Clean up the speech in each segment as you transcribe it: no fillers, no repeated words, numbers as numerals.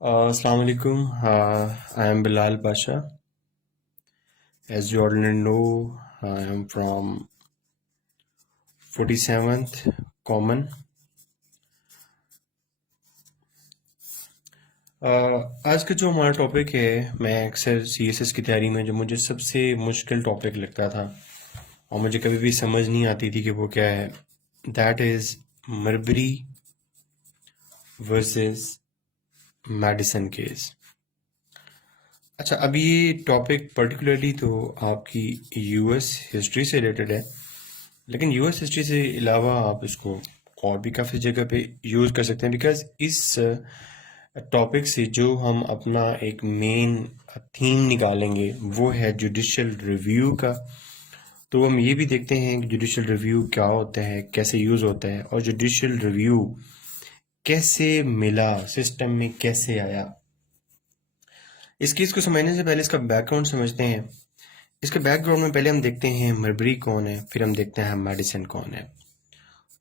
Assalamu alaikum. I am Bilal Pasha. As you already know, I am from 47th Common. आज का जो हमारा topic है, मैं अक्सर सीएसएस की तैयारी में जो मुझे सबसे मुश्किल टॉपिक लगता था और मुझे कभी भी समझ नहीं आती थी कि वो क्या है, that is Marbury versus Madison case. अच्छा, अब ये टॉपिक पर्टिकुलरली तो आपकी यूएस हिस्ट्री से रिलेटेड है, लेकिन यूएस हिस्ट्री से अलावा आप इसको और भी काफ़ी जगह पे यूज़ कर सकते हैं, बिकॉज इस टॉपिक से जो हम अपना एक मेन थीम निकालेंगे वो है जुडिशियल रिव्यू का। तो हम ये भी देखते हैं कि जुडिशियल रिव्यू क्या होता है, कैसे यूज़ होता है, और जुडिशियल रिव्यू कैसे मिला, सिस्टम में कैसे आया। इस केस को समझने से पहले इसका बैकग्राउंड समझते हैं। इसके बैकग्राउंड में पहले हम देखते हैं मरबरी कौन है, फिर हम देखते हैं मेडिसन कौन है।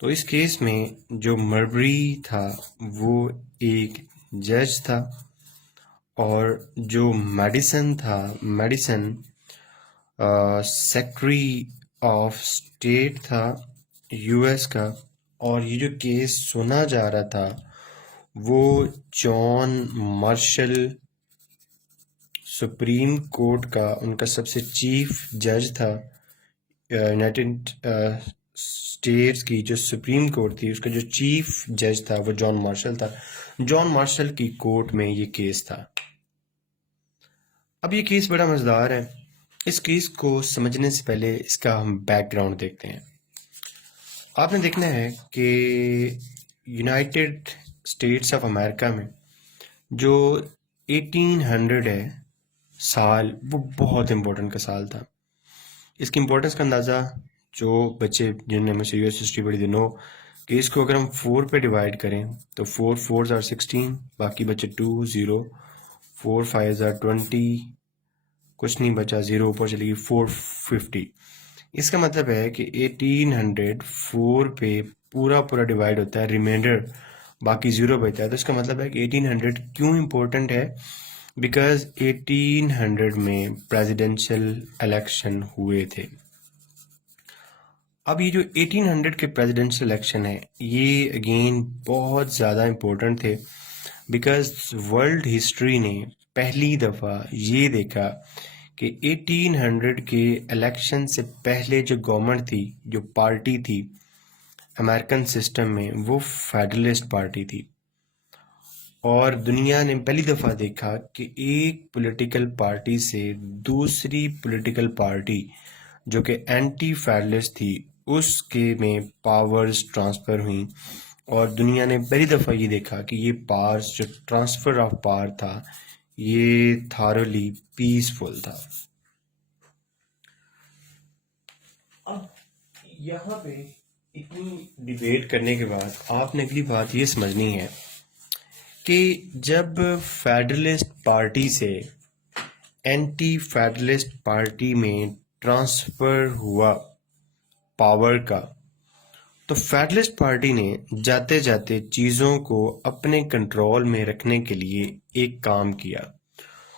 तो इस केस में जो मरबरी था वो एक जज था, और जो मेडिसन सेक्रेटरी ऑफ स्टेट था यूएस का। और ये जो केस सुना जा रहा था वो जॉन मार्शल, सुप्रीम कोर्ट का उनका सबसे चीफ जज था। यूनाइटेड स्टेट्स की जो सुप्रीम कोर्ट थी उसका जो चीफ जज था वो जॉन मार्शल था। जॉन मार्शल की कोर्ट में ये केस था। अब ये केस बड़ा मज़ेदार है। इस केस को समझने से पहले इसका हम बैकग्राउंड देखते हैं। आपने देखना है कि यूनाइटेड स्टेट्स ऑफ अमेरिका में जो 1800 है साल, वो बहुत इम्पोर्टेंट का साल था। इसकी इम्पोर्टेंस का अंदाज़ा जो बच्चे जिन्होंने मुझसे यूएस हिस्ट्री पढ़ी थी नो कि इसको अगर हम 4 पे डिवाइड करें तो 4 4s आर 16, बाकी बचे 2 0, 4 5s आर 20, कुछ नहीं बचा, 0 ऊपर चलेगी, 450। इसका मतलब है कि 1800 4 पे पूरा पूरा डिवाइड होता है, रिमाइंडर बाकी 0 बचता है। तो इसका मतलब है कि 1800 क्यों इम्पोर्टेंट है, बिकॉज 1800 में प्रेसिडेंशियल इलेक्शन हुए थे। अब ये जो 1800 के प्रेसिडेंशियल इलेक्शन है ये अगेन बहुत ज़्यादा इम्पोर्टेंट थे, बिकॉज वर्ल्ड हिस्ट्री ने पहली दफ़ा ये देखा कि 1800 के इलेक्शन से पहले जो गवर्नमेंट थी, जो पार्टी थी अमेरिकन सिस्टम में, वो फेडरलिस्ट पार्टी थी। और दुनिया ने पहली दफ़ा देखा कि एक पॉलिटिकल पार्टी से दूसरी पॉलिटिकल पार्टी जो कि एंटी फेडरलिस्ट थी उसके में पावर्स ट्रांसफ़र हुई। और दुनिया ने पहली दफ़ा ये देखा कि ये पावर्स, जो ट्रांसफ़र ऑफ पावर था, ये थारोली पीसफुल था। अब यहाँ पे इतनी डिबेट करने के बाद आपने अगली बात ये समझनी है कि जब फेडरलिस्ट पार्टी से एंटी फेडरलिस्ट पार्टी में ट्रांसफ़र हुआ पावर का, तो फेडरलिस्ट पार्टी ने जाते जाते चीज़ों को अपने कंट्रोल में रखने के लिए एक काम किया।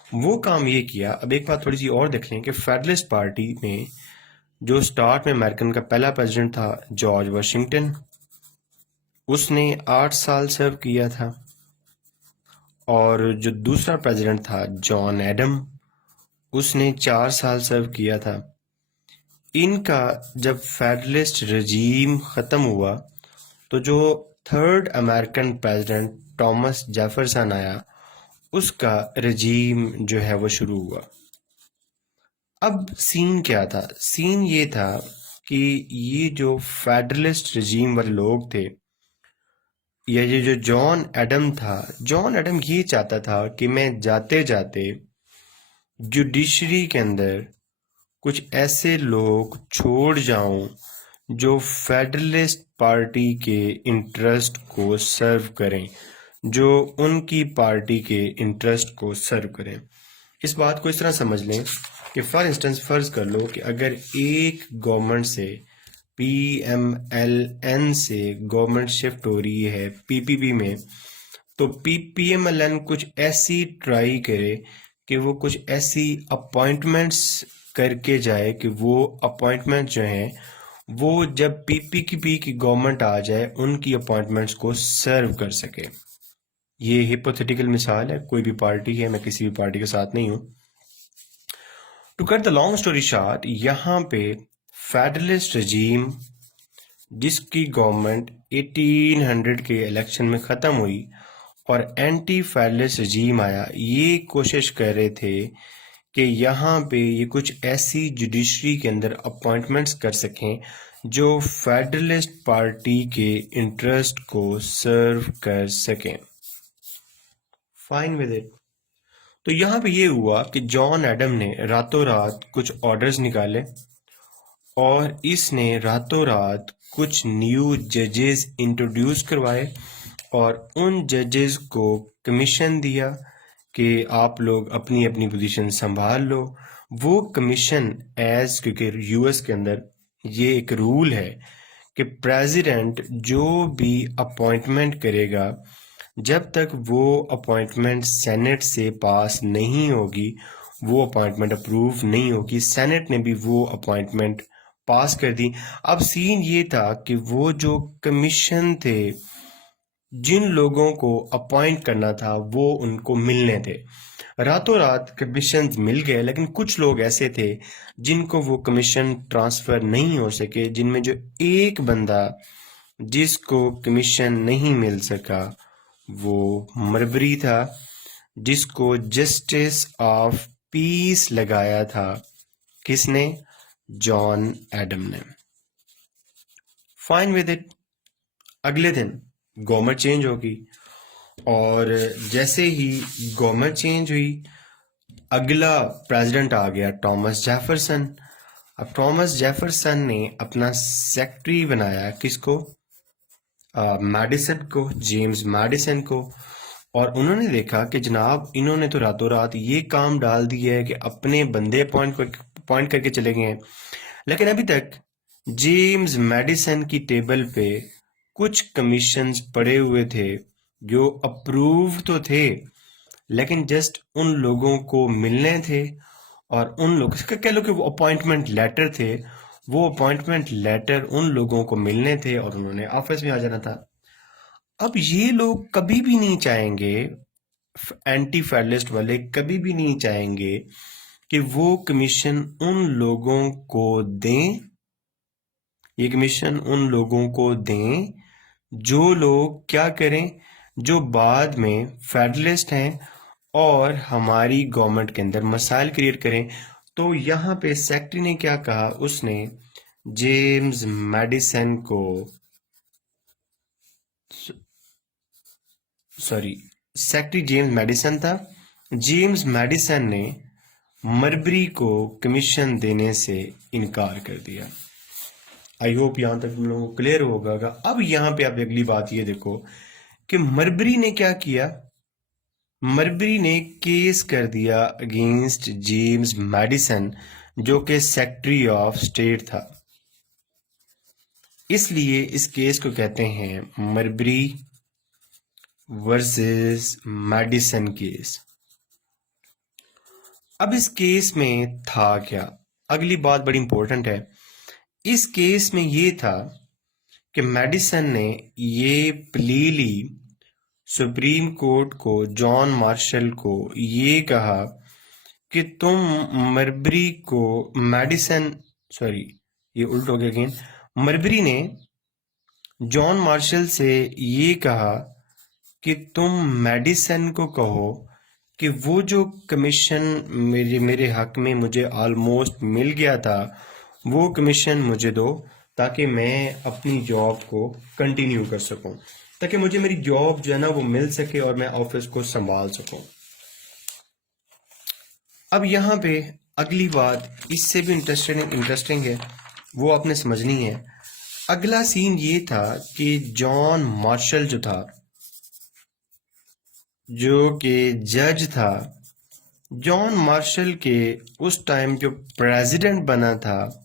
वो काम ये किया, अब एक बात थोड़ी सी और देख लें कि फेडरलिस्ट पार्टी में जो स्टार्ट में अमेरिकन का पहला प्रेसिडेंट था जॉर्ज वाशिंगटन, उसने 8 साल सर्व किया था। और जो दूसरा प्रेसिडेंट था जॉन एडम, उसने 4 साल सर्व किया था। इनका जब फेडरलिस्ट रजीम ख़त्म हुआ तो जो third American president Thomas Jefferson आया, उसका रजीम जो है वो शुरू हुआ। अब सीन क्या था? सीन ये था कि ये जो फेडरलिस्ट रजीम वाले लोग थे, या ये जो जॉन एडम था, जॉन एडम ये चाहता था कि मैं जाते जाते जुडिशरी के अंदर कुछ ऐसे लोग छोड़ जाऊं जो फेडरलिस्ट पार्टी के इंटरेस्ट को सर्व करें, जो उनकी पार्टी के इंटरेस्ट को सर्व करें। इस बात को इस तरह समझ लें कि फॉर इंस्टेंस फ़र्ज़ कर लो कि अगर एक गवर्नमेंट से PMLN से गवर्नमेंट शिफ्ट हो रही है PPP में, तो पीएमएलएन कुछ ऐसी ट्राई करे कि वो कुछ ऐसी अपॉइंटमेंट्स करके जाए कि वो अपॉइंटमेंट जो हैं वो जब पीपीपी की गवर्नमेंट आ जाए उनकी अपॉइंटमेंट्स को सर्व कर सके। ये हिपोथेटिकल मिसाल है, कोई भी पार्टी है, मैं किसी भी पार्टी के साथ नहीं हूं। To cut the long story short, यहाँ पे फेडरलिस्ट रजीम जिसकी गवर्नमेंट 1800 के इलेक्शन में ख़त्म हुई और एंटी फेडरलिस्ट रजीम आया, ये कोशिश कर रहे थे कि यहाँ पे ये कुछ ऐसी जुडिशरी के अंदर अपॉइंटमेंट्स कर सकें जो फेडरलिस्ट पार्टी के इंटरेस्ट को सर्व कर सकें। Fine with it. तो यहाँ पे ये हुआ कि जॉन एडम ने रातों रात कुछ ऑर्डर्स निकाले और इसने रातों रात कुछ न्यू जजेस इंट्रोड्यूस करवाए और उन जजेस को कमीशन दिया कि आप लोग अपनी अपनी पोजीशन संभाल लो। वो कमीशन क्योंकि यूएस के अंदर ये एक रूल है कि प्रेसिडेंट जो भी अपॉइंटमेंट करेगा, जब तक वो अपॉइंटमेंट सेनेट से पास नहीं होगी वो अपॉइंटमेंट अप्रूव नहीं होगी। सेनेट ने भी वो अपॉइंटमेंट पास कर दी। अब सीन ये था कि वो जो कमीशन थे, जिन लोगों को अपॉइंट करना था वो उनको मिलने थे। रातों रात कमीशन मिल गए, लेकिन कुछ लोग ऐसे थे जिनको वो कमीशन ट्रांसफर नहीं हो सके, जिनमें जो एक बंदा जिसको कमीशन नहीं मिल सका वो मरबरी था, जिसको जस्टिस ऑफ पीस लगाया था। किसने? जॉन एडम ने। Fine with it. अगले दिन गवर्नमेंट चेंज होगी और जैसे ही गवर्नमेंट चेंज हुई, अगला प्रेसिडेंट आ गया थॉमस जेफरसन। अब थॉमस जेफरसन ने अपना सेक्रेटरी बनाया किसको? मैडिसन को, जेम्स मैडिसन को। और उन्होंने देखा कि जनाब इन्होंने तो रातों रात ये काम डाल दिया है कि अपने बंदे अपॉइंट करके चले गए हैं, लेकिन अभी तक जेम्स मैडिसन की टेबल पे कुछ कमीशंस पड़े हुए थे जो अप्रूव तो थे, लेकिन जस्ट उन लोगों को मिलने थे। और उन लोग कह लो कि वो अपॉइंटमेंट लेटर थे, वो अपॉइंटमेंट लेटर उन लोगों को मिलने थे और उन्होंने ऑफिस में आ जाना था। अब ये लोग कभी भी नहीं चाहेंगे, एंटी फेडरलिस्ट वाले कभी भी नहीं चाहेंगे कि वो कमीशन उन लोगों को दें, ये कमीशन उन लोगों को दें जो लोग क्या करें, जो बाद में फेडरलिस्ट हैं और हमारी गवर्नमेंट के अंदर मसाइल क्रिएट करें। तो यहाँ पे सेक्रेटरी ने क्या कहा? उसने जेम्स मैडिसन को, सेक्रेटरी जेम्स मैडिसन था। जेम्स मैडिसन ने मरबरी को कमीशन देने से इनकार कर दिया। आई होप यहां तक तुम लोगों को क्लियर होगा। अब यहां पे आप अगली बात ये देखो कि मरबरी ने क्या किया? मरबरी ने केस कर दिया अगेंस्ट जेम्स मैडिसन जो कि सेक्रेटरी ऑफ स्टेट था। इसलिए इस केस को कहते हैं मरबरी वर्सेस मैडिसन केस। अब इस केस में था क्या? अगली बात बड़ी इंपॉर्टेंट है। इस केस में ये था कि मैडिसन ने ये प्ली ली सुप्रीम कोर्ट को, जॉन मार्शल को, ये कहा कि तुम मरबरी को, ये उल्ट हो गया अगेन। मरबरी ने जॉन मार्शल से ये कहा कि तुम मैडिसन को कहो कि वो जो कमीशन मेरे हक में मुझे ऑलमोस्ट मिल गया था वो कमीशन मुझे दो, ताकि मैं अपनी जॉब को कंटिन्यू कर सकूं, ताकि मुझे मेरी जॉब जो है ना वो मिल सके और मैं ऑफिस को संभाल सकूं। अब यहाँ पे अगली बात इससे भी इंटरेस्टिंग है, वो आपने समझनी है। अगला सीन ये था कि जॉन मार्शल जो था, जो कि जज था, जॉन मार्शल के उस टाइम जो प्रेसिडेंट बना था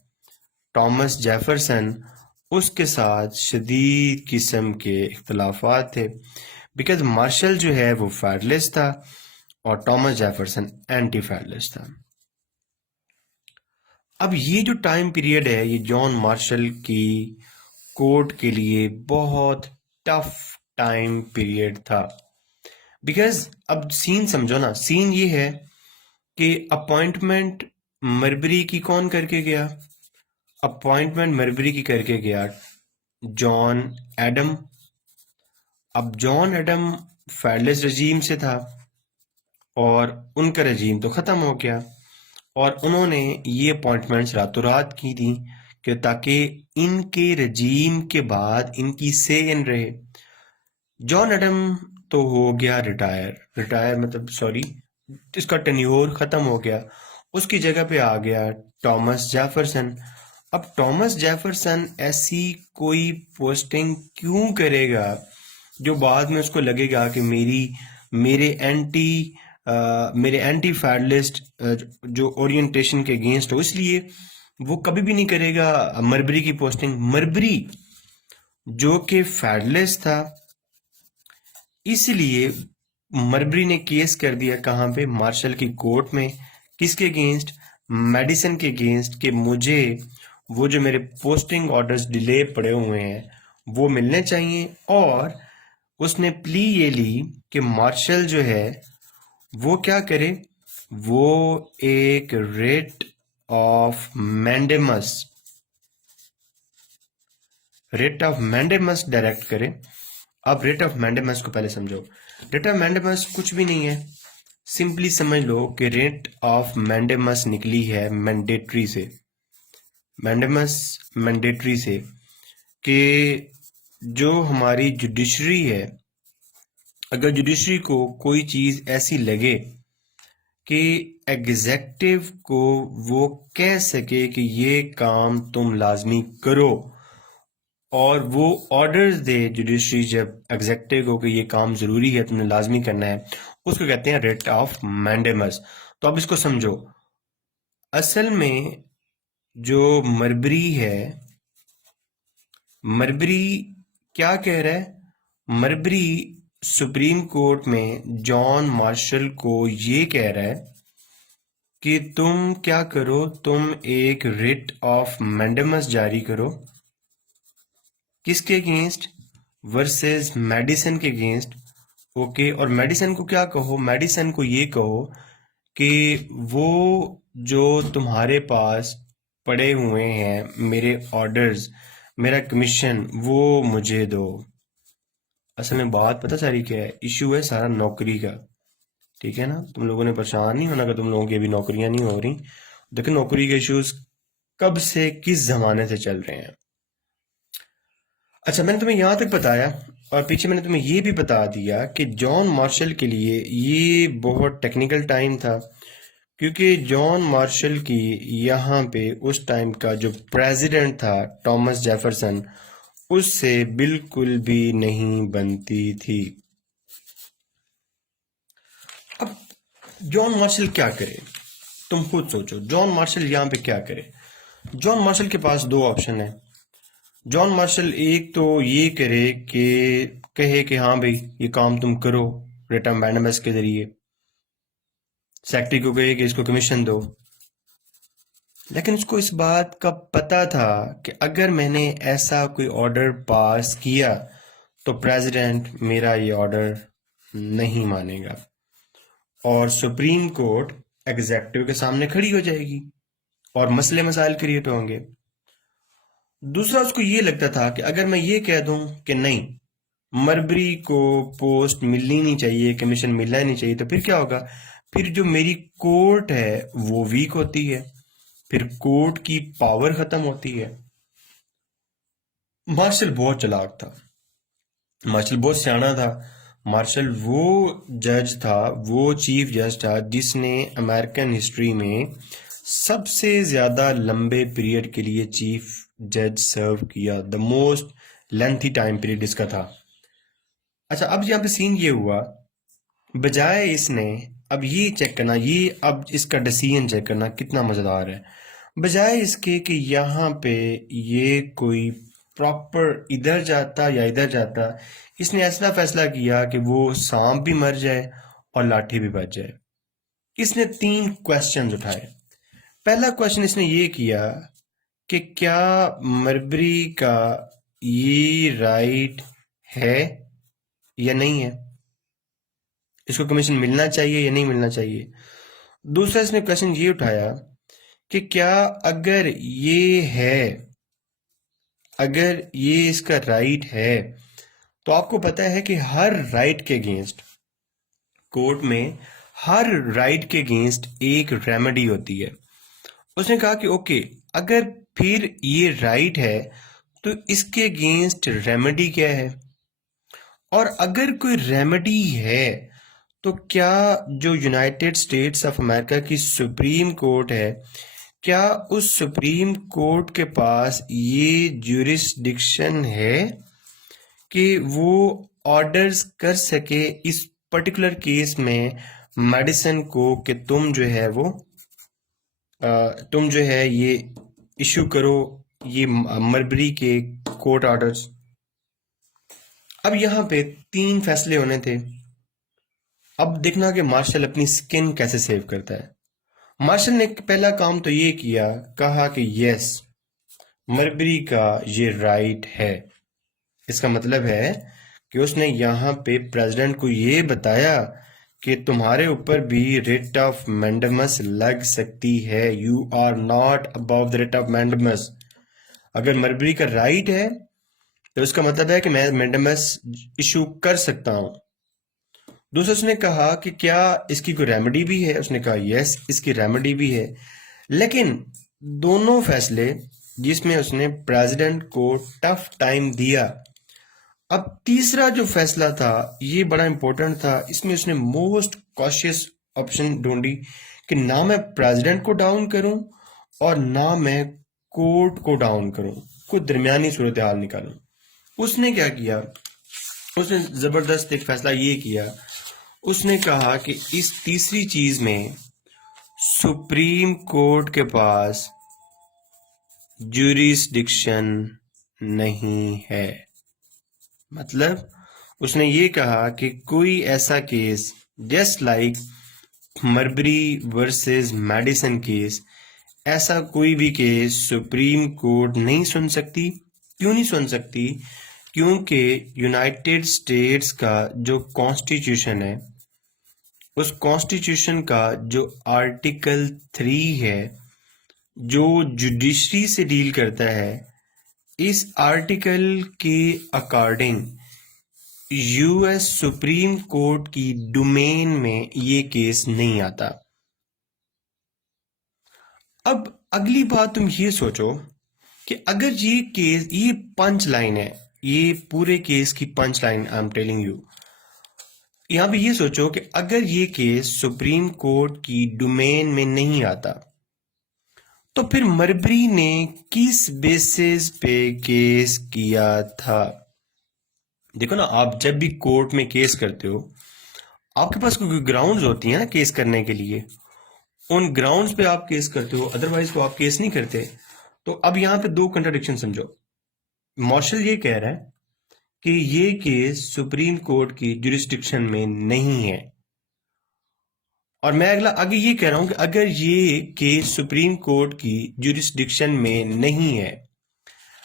थॉमस जेफरसन, उसके साथ शदीद किस्म के इख्तलाफात थे। बिकॉज मार्शल जो है वो फेडरलिस्ट था और थॉमस जेफरसन एंटी फेडरलिस्ट था। अब ये जो टाइम पीरियड है ये जॉन मार्शल की कोर्ट के लिए बहुत टफ टाइम पीरियड था। बिकॉज अब सीन समझो ना, सीन ये है कि अपॉइंटमेंट मरबरी की कौन करके गया? अपॉइंटमेंट मरबरी की करके गया जॉन एडम। अब जॉन एडम फेडरलिस्ट रजीम से था और उनका रजीम तो ख़त्म हो गया और उन्होंने ये अपॉइंटमेंट्स रातों रात की थी कि ताकि इनके रजीम के बाद इनकी से इन रहे। जॉन एडम तो हो गया रिटायर मतलब सॉरी, इसका टेन्योर ख़त्म हो गया। उसकी जगह पे आ गया थॉमस जेफरसन। अब थॉमस जेफरसन ऐसी कोई पोस्टिंग क्यों करेगा जो बाद में उसको लगेगा कि मेरे एंटी फेडरलिस्ट जो ओरिएंटेशन के अगेंस्ट हो, इसलिए वो कभी भी नहीं करेगा मरबरी की पोस्टिंग। मरबरी जो कि फेडरलिस्ट था, इसलिए मरबरी ने केस कर दिया कहाँ पे? मार्शल की कोर्ट में। किसके अगेंस्ट? मेडिसन के अगेंस्ट, कि मुझे वो जो मेरे पोस्टिंग ऑर्डर्स डिले पड़े हुए हैं वो मिलने चाहिए। और उसने प्ली ये ली कि मार्शल जो है वो क्या करे, वो एक रिट ऑफ मैंडेमस डायरेक्ट करे। अब रिट ऑफ मैंडेमस को पहले समझो। रिट ऑफ मैंडेमस कुछ भी नहीं है, सिंपली समझ लो कि रिट ऑफ मैंडेमस निकली है मैंडेटरी से। मैंडेटरी से कि जो हमारी जुडिशरी है, अगर जुडिशरी को कोई चीज़ ऐसी लगे कि एग्जेक्टिव को वो कह सके कि ये काम तुम लाजमी करो और वो ऑर्डर्स दे जुडिशरी जब एग्जेक्टिव को कि ये काम ज़रूरी है, तुमने लाजमी करना है, उसको कहते हैं रिट ऑफ मैंडेमस। तो अब इसको समझो। असल में जो मरबरी है, मरबरी क्या कह रहा है? मरबरी सुप्रीम कोर्ट में जॉन मार्शल को ये कह रहा है कि तुम क्या करो, तुम एक रिट ऑफ मैंडेमस जारी करो। किसके अगेंस्ट? वर्सेस मेडिसन के अगेंस्ट। ओके, और मेडिसन को क्या कहो? मेडिसन को ये कहो कि वो जो तुम्हारे पास पड़े हुए हैं मेरे ऑर्डर्स, मेरा कमीशन, वो मुझे दो। असल में बात पता सारी क्या है? इशू है सारा नौकरी का। ठीक है ना? तुम लोगों ने परेशान नहीं होना कि तुम लोगों की अभी नौकरियां नहीं हो रही। देखो नौकरी के इश्यूज कब से किस जमाने से चल रहे हैं। अच्छा, मैंने तुम्हें यहाँ तक बताया और पीछे मैंने तुम्हें ये भी बता दिया कि जॉन मार्शल के लिए ये बहुत टेक्निकल टाइम था, क्योंकि जॉन मार्शल की यहाँ पे उस टाइम का जो प्रेसिडेंट था थॉमस जेफरसन, उससे बिल्कुल भी नहीं बनती थी। अब जॉन मार्शल क्या करे? तुम खुद सोचो, जॉन मार्शल यहाँ पे क्या करे? जॉन मार्शल के पास दो ऑप्शन है। जॉन मार्शल एक तो ये करे कि कहे कि हाँ भाई ये काम तुम करो रिट ऑफ मैंडेमस के जरिए, सेक्रेटरी को कहे कि इसको कमीशन दो। लेकिन उसको इस बात का पता था कि अगर मैंने ऐसा कोई ऑर्डर पास किया तो प्रेसिडेंट मेरा ये ऑर्डर नहीं मानेगा और सुप्रीम कोर्ट एग्जेक्टिव के सामने खड़ी हो जाएगी और मसले मसाइल क्रिएट होंगे। दूसरा, उसको ये लगता था कि अगर मैं ये कह दूं कि नहीं, मरबरी को पोस्ट मिलनी नहीं चाहिए, कमीशन मिलना ही नहीं चाहिए, तो फिर क्या होगा? फिर जो मेरी कोर्ट है वो वीक होती है, फिर कोर्ट की पावर खत्म होती है। मार्शल बहुत चालाक था, मार्शल बहुत सियाना था। मार्शल वो जज था, वो चीफ जज था जिसने अमेरिकन हिस्ट्री में सबसे ज्यादा लंबे पीरियड के लिए चीफ जज सर्व किया। The most lengthy time period इसका था। अच्छा, अब यहाँ पे सीन ये हुआ, बजाय इसने अब ये चेक करना, ये अब इसका डिसीजन चेक करना कितना मजेदार है, बजाय इसके कि यहाँ पे ये कोई प्रॉपर इधर जाता या इधर जाता, इसने ऐसा फैसला किया कि वो सांप भी मर जाए और लाठी भी बच जाए। इसने 3 क्वेश्चन उठाए। पहला क्वेश्चन इसने ये किया कि क्या मरबरी का ये राइट है या नहीं है, इसको कमीशन मिलना चाहिए या नहीं मिलना चाहिए। दूसरा इसने क्वेश्चन ये उठाया कि क्या अगर ये है, अगर ये इसका राइट है, तो आपको पता है कि हर राइट के अगेंस्ट कोर्ट में, हर राइट के अगेंस्ट एक रेमेडी होती है। उसने कहा कि ओके, अगर फिर ये राइट है तो इसके अगेंस्ट रेमेडी क्या है, और अगर कोई रेमेडी है तो क्या जो यूनाइटेड स्टेट्स ऑफ अमेरिका की सुप्रीम कोर्ट है, क्या उस सुप्रीम कोर्ट के पास ये ज्यूरिसडिक्शन है कि वो ऑर्डर्स कर सके इस पर्टिकुलर केस में मेडिसिन को कि तुम जो है वो तुम जो है ये इशू करो ये मरबरी के कोर्ट ऑर्डर्स। अब यहाँ पे 3 फैसले होने थे। अब देखना कि मार्शल अपनी स्किन कैसे सेव करता है। मार्शल ने पहला काम तो ये किया, कहा कि यस, मरबरी का ये राइट है। इसका मतलब है कि उसने यहाँ पे प्रेसिडेंट को ये बताया कि तुम्हारे ऊपर भी रिट ऑफ मैंडेमस लग सकती है, you are not above the writ of mandamus. अगर मरबरी का राइट है तो उसका मतलब है कि मैं मैंडेमस इशू कर सकता हूं। दूसरा उसने कहा कि क्या इसकी कोई रेमेडी भी है, उसने कहा यस, इसकी रेमेडी भी है। लेकिन दोनों फैसले जिसमें उसने प्रेसिडेंट को टफ टाइम दिया। अब तीसरा जो फैसला था ये बड़ा इंपॉर्टेंट था। इसमें उसने मोस्ट कॉशियस ऑप्शन ढूंढी कि ना मैं प्रेसिडेंट को डाउन करूं और ना मैं कोर्ट को डाउन करूं, कोई दरमियानी सूरत हाल निकालूं। उसने क्या किया, उसने जबरदस्त एक फैसला ये किया, उसने कहा कि इस तीसरी चीज में सुप्रीम कोर्ट के पास ज्यूरिसडिक्शन नहीं है। मतलब उसने ये कहा कि कोई ऐसा case just like Marbury versus Madison case, ऐसा कोई भी केस सुप्रीम कोर्ट नहीं सुन सकती। क्यों नहीं सुन सकती? क्योंकि यूनाइटेड स्टेट्स का जो कॉन्स्टिट्यूशन है, उस कॉन्स्टिट्यूशन का जो आर्टिकल 3 है, जो जुडिशरी से डील करता है, इस आर्टिकल के अकॉर्डिंग यूएस सुप्रीम कोर्ट की डोमेन में ये केस नहीं आता। अब अगली बात तुम ये सोचो कि अगर ये केस, ये पंच लाइन है, ये पूरे केस की punch line I am telling you, यहां पे ये सोचो कि अगर ये केस सुप्रीम कोर्ट की डोमेन में नहीं आता तो फिर मरबरी ने किस बेसिस पे केस किया था। देखो ना, आप जब भी कोर्ट में केस करते हो आपके पास कोई ग्राउंड्स होती हैं ना केस करने के लिए, उन ग्राउंड्स पे आप केस करते हो, अदरवाइज तो आप केस नहीं करते। तो अब यहाँ पे 2 कंट्राडिक्शन समझो। मार्शल ये कह रहा है कि ये केस सुप्रीम कोर्ट की जुरिस्डिक्शन में नहीं है, और मैं अगला आगे ये कह रहा हूं कि अगर ये केस सुप्रीम कोर्ट की जुरिस्डिक्शन में नहीं है,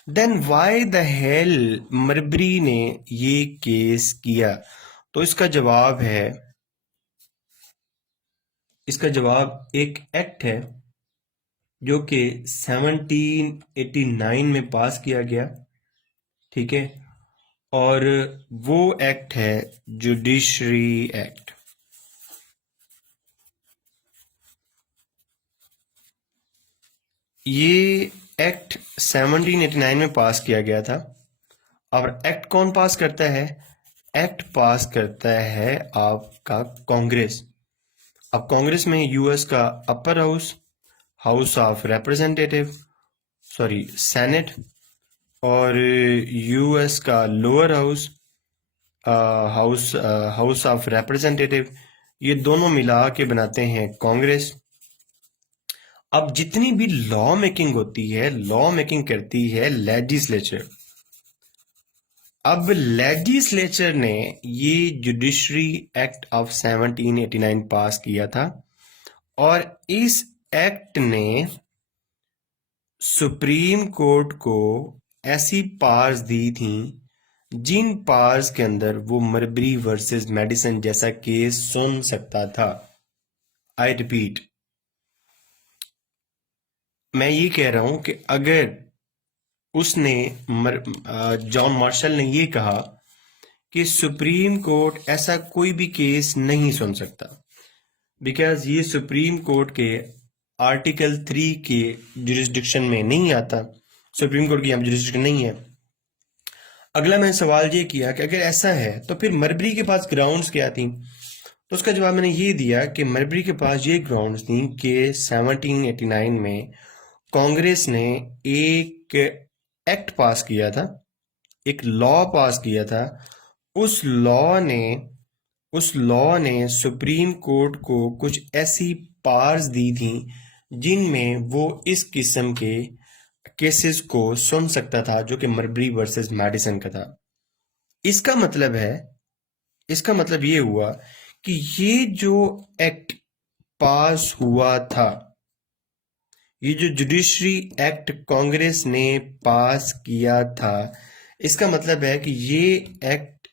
देन व्हाई द हेल मरबरी ने ये केस किया। तो इसका जवाब है, इसका जवाब एक एक्ट है जो कि 1789 में पास किया गया, ठीक है, और वो एक्ट है जुडिशरी एक्ट। ये एक्ट 1789 में पास किया गया था। और एक्ट कौन पास करता है? एक्ट पास करता है आपका कांग्रेस। अब कांग्रेस में यूएस का upper house, house of representative, sorry senate, और यूएस का lower house, house of representative, ये दोनों मिला के बनाते हैं कांग्रेस। अब जितनी भी लॉ मेकिंग होती है, लॉ मेकिंग करती है लेजिस्लेचर। अब लेजिस्लेचर ने ये जुडिशरी एक्ट ऑफ 1789 पास किया था और इस एक्ट ने सुप्रीम कोर्ट को ऐसी पावर्स दी थी जिन पावर्स के अंदर वो मरबरी वर्सेस मेडिसन जैसा केस सुन सकता था। आई रिपीट, मैं ये कह रहा हूं कि अगर उसने जॉन मार्शल ने ये कहा कि सुप्रीम कोर्ट ऐसा कोई भी केस नहीं सुन सकता बिकॉज ये सुप्रीम कोर्ट के आर्टिकल 3 के जुरिस्डिक्शन में नहीं आता, सुप्रीम कोर्ट की यहाँ जुरिस्डिक्शन नहीं है। अगला मैंने सवाल ये किया कि अगर ऐसा है तो फिर मरबरी के पास ग्राउंड्स क्या थी, तो उसका जवाब मैंने ये दिया कि मरबरी के पास ये ग्राउंड्स थी कि 1789 में कांग्रेस ने एक एक्ट पास किया था, एक लॉ पास किया था। उस लॉ ने सुप्रीम कोर्ट को कुछ ऐसी पावर्स दी थी जिनमें वो इस किस्म के केसेस को सुन सकता था जो कि मरबरी वर्सेस मैडिसन का था। इसका मतलब ये हुआ कि ये जो एक्ट पास हुआ था, ये जो जुडिशरी एक्ट कांग्रेस ने पास किया था, इसका मतलब है कि ये एक्ट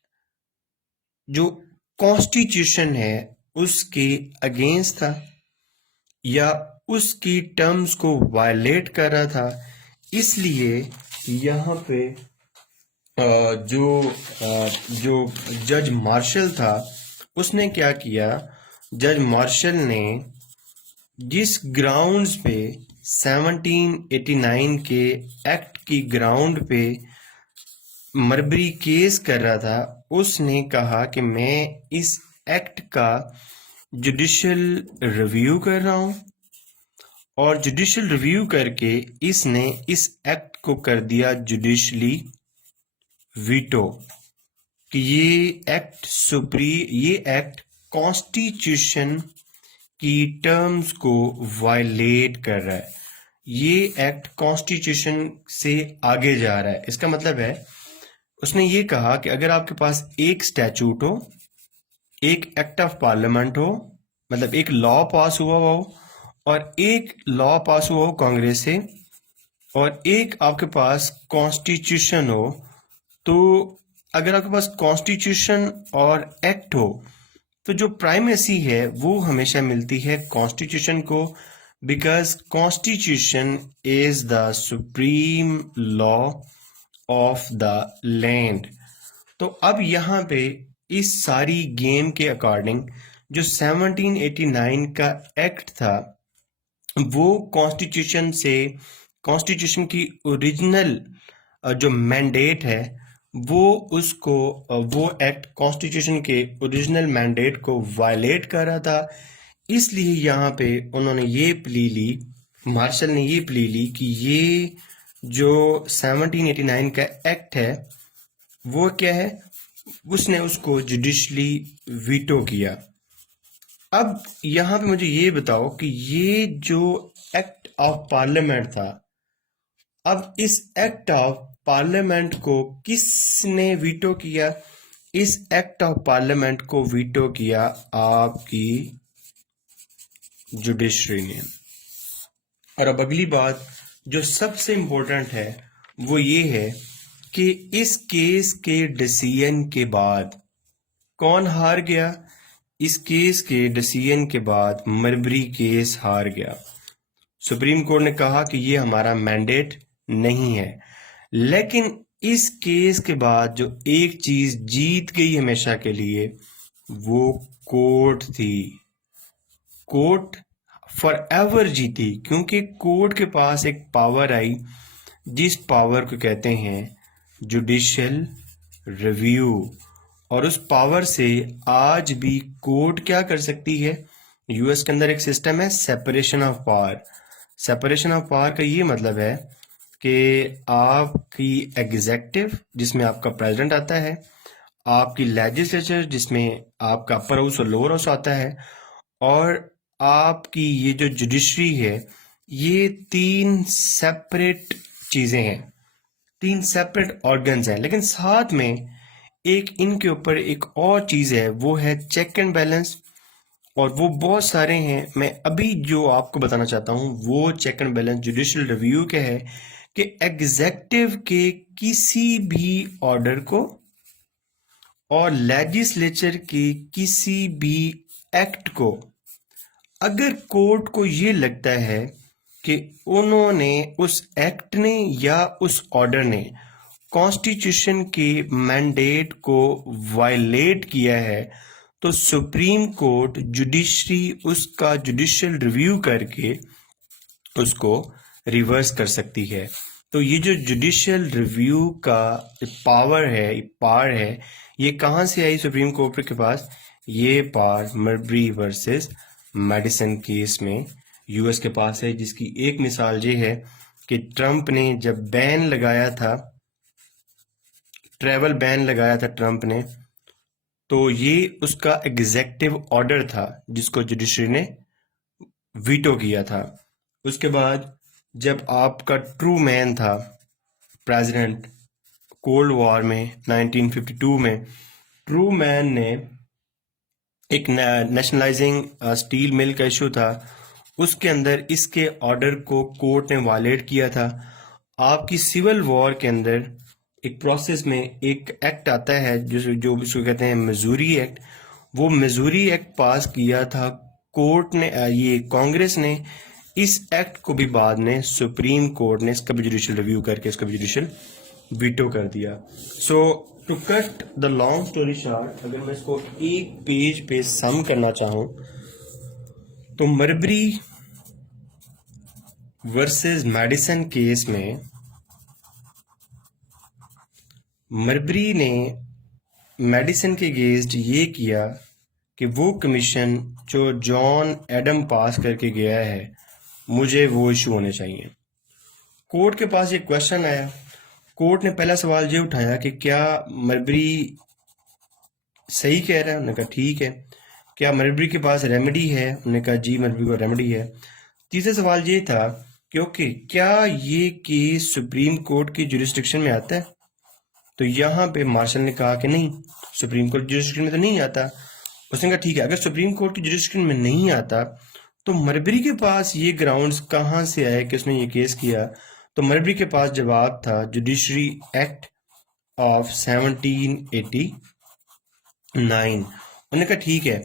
जो कॉन्स्टिट्यूशन है उसके अगेंस्ट था या उसकी टर्म्स को वायलेट कर रहा था। इसलिए यहाँ पे जो जज मार्शल था उसने क्या किया, जज मार्शल ने जिस ग्राउंड्स पे 1789 के एक्ट की ग्राउंड पे मरबरी केस कर रहा था, उसने कहा कि मैं इस एक्ट का जुडिशियल रिव्यू कर रहा हूं और जुडिशियल रिव्यू करके इसने इस एक्ट को कर दिया जुडिशली वीटो कि ये एक्ट कॉन्स्टिट्यूशन की टर्म्स को वायलेट कर रहा है, ये एक्ट कॉन्स्टिट्यूशन से आगे जा रहा है। इसका मतलब है उसने ये कहा कि अगर आपके पास एक स्टैचूट हो, एक एक्ट ऑफ पार्लियामेंट हो, मतलब एक लॉ पास हुआ हो और एक लॉ पास हुआ हो कांग्रेस से और एक आपके पास कॉन्स्टिट्यूशन हो, तो अगर आपके पास कॉन्स्टिट्यूशन और एक्ट हो तो जो प्राइमेसी है वो हमेशा मिलती है कॉन्स्टिट्यूशन को, because constitution is the supreme law of the land. तो अब यहाँ पे इस सारी गेम के अकॉर्डिंग जो 1789 का एक्ट था वो कॉन्स्टिट्यूशन की ओरिजिनल जो मैंडेट है वो एक्ट कॉन्स्टिट्यूशन के ओरिजिनल मैंडेट को वायलेट कर रहा था। इसलिए यहाँ पे उन्होंने ये प्ली ली, मार्शल ने ये प्ली ली कि ये जो 1789 का एक्ट है वो क्या है, उसने उसको जुडिशली वीटो किया। अब यहाँ पे मुझे ये बताओ कि ये जो एक्ट ऑफ पार्लियामेंट था, अब इस एक्ट ऑफ पार्लियामेंट को किसने वीटो किया? इस एक्ट ऑफ पार्लियामेंट को वीटो किया आपकी जुडिशरी ने। और अब अगली बात जो सबसे इंपॉर्टेंट है वो ये है कि इस केस के डिसीजन के बाद कौन हार गया? इस केस के डिसीजन के बाद मरबरी केस हार गया। सुप्रीम कोर्ट ने कहा कि ये हमारा मैंडेट नहीं है, लेकिन इस केस के बाद जो एक चीज जीत गई हमेशा के लिए वो कोर्ट थी। कोर्ट फॉर एवर जीती क्योंकि कोर्ट के पास एक पावर आई जिस पावर को कहते हैं जुडिशियल रिव्यू, और उस पावर से आज भी कोर्ट क्या कर सकती है? यूएस के अंदर एक सिस्टम है separation of power. Separation of power का ये मतलब है कि आपकी एग्जेक्टिव जिसमें आपका प्रेसिडेंट आता है, आपकी लेजिस्लेचर जिसमें आपका अपर हाउस और लोअर हाउस आता है, और आपकी ये जो जुडिशरी है, ये तीन सेपरेट चीजें हैं, 3 सेपरेट ऑर्गन्स हैं, लेकिन साथ में एक इनके ऊपर एक और चीज़ है, वो है चेक एंड बैलेंस। और वो बहुत सारे हैं। मैं अभी जो आपको बताना चाहता हूँ वो check and balance judicial review के है कि एग्जेक्टिव के किसी भी ऑर्डर को और लेजिस्लेचर के किसी भी एक्ट को अगर कोर्ट को ये लगता है कि उन्होंने उस एक्ट ने या उस ऑर्डर ने कॉन्स्टिट्यूशन के मैंडेट को वायलेट किया है, तो सुप्रीम कोर्ट जुडिशरी उसका जुडिशियल रिव्यू करके उसको रिवर्स कर सकती है। तो ये जो जुडिशियल रिव्यू का पावर है, ये कहाँ से आई सुप्रीम कोर्ट के पास? ये पावर मर्बरी वर्सेस मेडिसन केस में यूएस के पास है, जिसकी एक मिसाल ये है कि ट्रंप ने जब बैन लगाया था, ट्रैवल बैन लगाया था ट्रंप ने, तो ये उसका एग्जेक्टिव ऑर्डर था जिसको जुडिशरी ने वीटो किया था। उसके बाद जब आपका ट्रू मैन था प्रेसिडेंट कोल्ड वॉर में 1952 में, ट्रू मैन ने एक नेशनलाइजिंग स्टील मिल का इशू था, उसके अंदर इसके ऑर्डर को कोर्ट ने वायलेट किया था। आपकी सिविल वॉर के अंदर एक प्रोसेस में एक एक्ट आता है जो इसको कहते हैं मिजूरी एक्ट। वो मिजूरी एक्ट पास किया था कोर्ट ने, ये कांग्रेस ने। इस एक्ट को भी बाद में सुप्रीम कोर्ट ने इसका भी जुडिशियल रिव्यू करके इसका भी जुडिशियल वीटो कर दिया। So to cut the long story short, अगर मैं इसको एक पेज पे सम करना चाहूं तो मर्बरी वर्सेस मेडिसन केस में मर्बरी ने मेडिसन के अगेंस्ट ये किया कि वो कमीशन जो जॉन एडम पास करके गया है, मुझे वो इशू होने चाहिए। कोर्ट के पास ये क्वेश्चन आया, कोर्ट ने पहला सवाल ये उठाया कि क्या मर्बरी सही कह रहा है? उन्होंने कहा ठीक है। क्या मर्बरी के पास रेमेडी है? उन्होंने कहा जी मर्बरी को रेमेडी है। तीसरा सवाल ये था कि ओके, क्या ये केस सुप्रीम कोर्ट की जुरिस्डिक्शन में आता है? तो यहाँ पे मार्शल ने कहा कि नहीं, सुप्रीम कोर्ट जुरिस्डिक्शन में तो नहीं आता। उसने कहा ठीक है, अगर सुप्रीम कोर्ट की जुरिस्डिक्शन में नहीं आता तो मर्बरी के पास ये ग्राउंड्स कहाँ से आए कि उसने ये केस किया? तो मर्बरी के पास जवाब था जुडिशरी एक्ट ऑफ 1789। उन्होंने कहा ठीक है।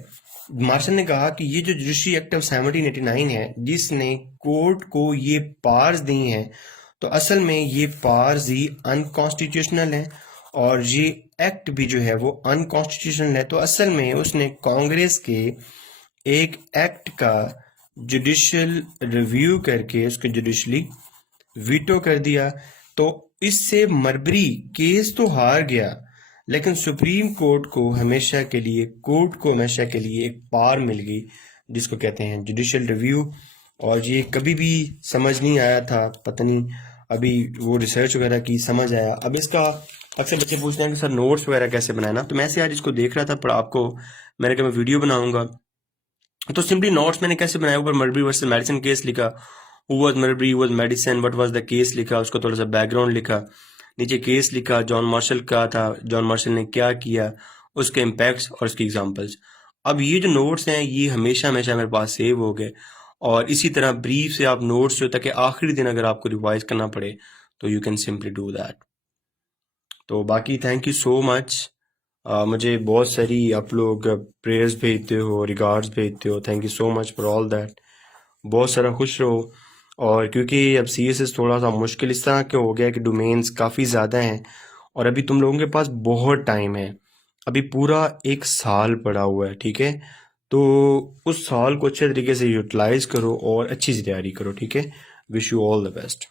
मार्शल ने कहा कि ये जो जुडिशरी एक्ट ऑफ 1789 है, जिसने कोर्ट को ये पावर्स दी हैं, तो असल में ये पावर्स ही अनकॉन्स्टिट्यूशनल हैं और ये एक्ट भी जो है वो अनकॉन्स्टिट्यूशनल है। तो असल में उसने कांग्रेस के एक एक्ट का जुडिशियल रिव्यू करके उसको जुडिशली वीटो कर दिया। तो इससे मर्बरी केस तो हार गया, लेकिन सुप्रीम कोर्ट को हमेशा के लिए एक पावर मिल गई जिसको कहते हैं जुडिशियल रिव्यू। और ये कभी भी समझ नहीं आया था, पता नहीं अभी वो रिसर्च वगैरह की समझ आया। अब इसका अक्सर बच्चे पूछते हैं कि सर नोट्स वगैरह कैसे बनाना, तो मैं से आज इसको देख रहा था, पर आपको मैंने कहा मैं वीडियो बनाऊंगा। तो सिंपली नोट्स मैंने कैसे बनाया, ऊपर मर्बरी वर्सेस मेडिसन केस लिखा, who was Marbury, who was Madison, what was the case लिखा, उसको थोड़ा सा बैकग्राउंड लिखा, नीचे केस लिखा, जॉन मार्शल का था, जॉन मार्शल ने क्या किया, उसके इम्पैक्ट्स और उसकी एग्जांपल्स। अब ये जो नोट्स हैं ये हमेशा हमेशा मेरे पास सेव हो गए, और इसी तरह ब्रीफ से आप नोट्स जो ताकि आखिरी दिन अगर आपको रिवाइज करना पड़े तो you can simply do that. तो बाकी थैंक यू सो मच। मुझे बहुत सारी आप लोग प्रेयर्स भेजते हो, रिगार्ड्स भेजते हो, thank you so much for all that. बहुत सारा खुश रहो। और क्योंकि अब CSS थोड़ा सा मुश्किल इस तरह के हो गया कि डोमेन्स काफ़ी ज़्यादा हैं और अभी तुम लोगों के पास बहुत टाइम है, अभी पूरा 1 साल पड़ा हुआ है, ठीक है? तो उस साल को अच्छे तरीके से यूटिलाइज करो और अच्छी सी तैयारी करो, ठीक है? Wish you all the best.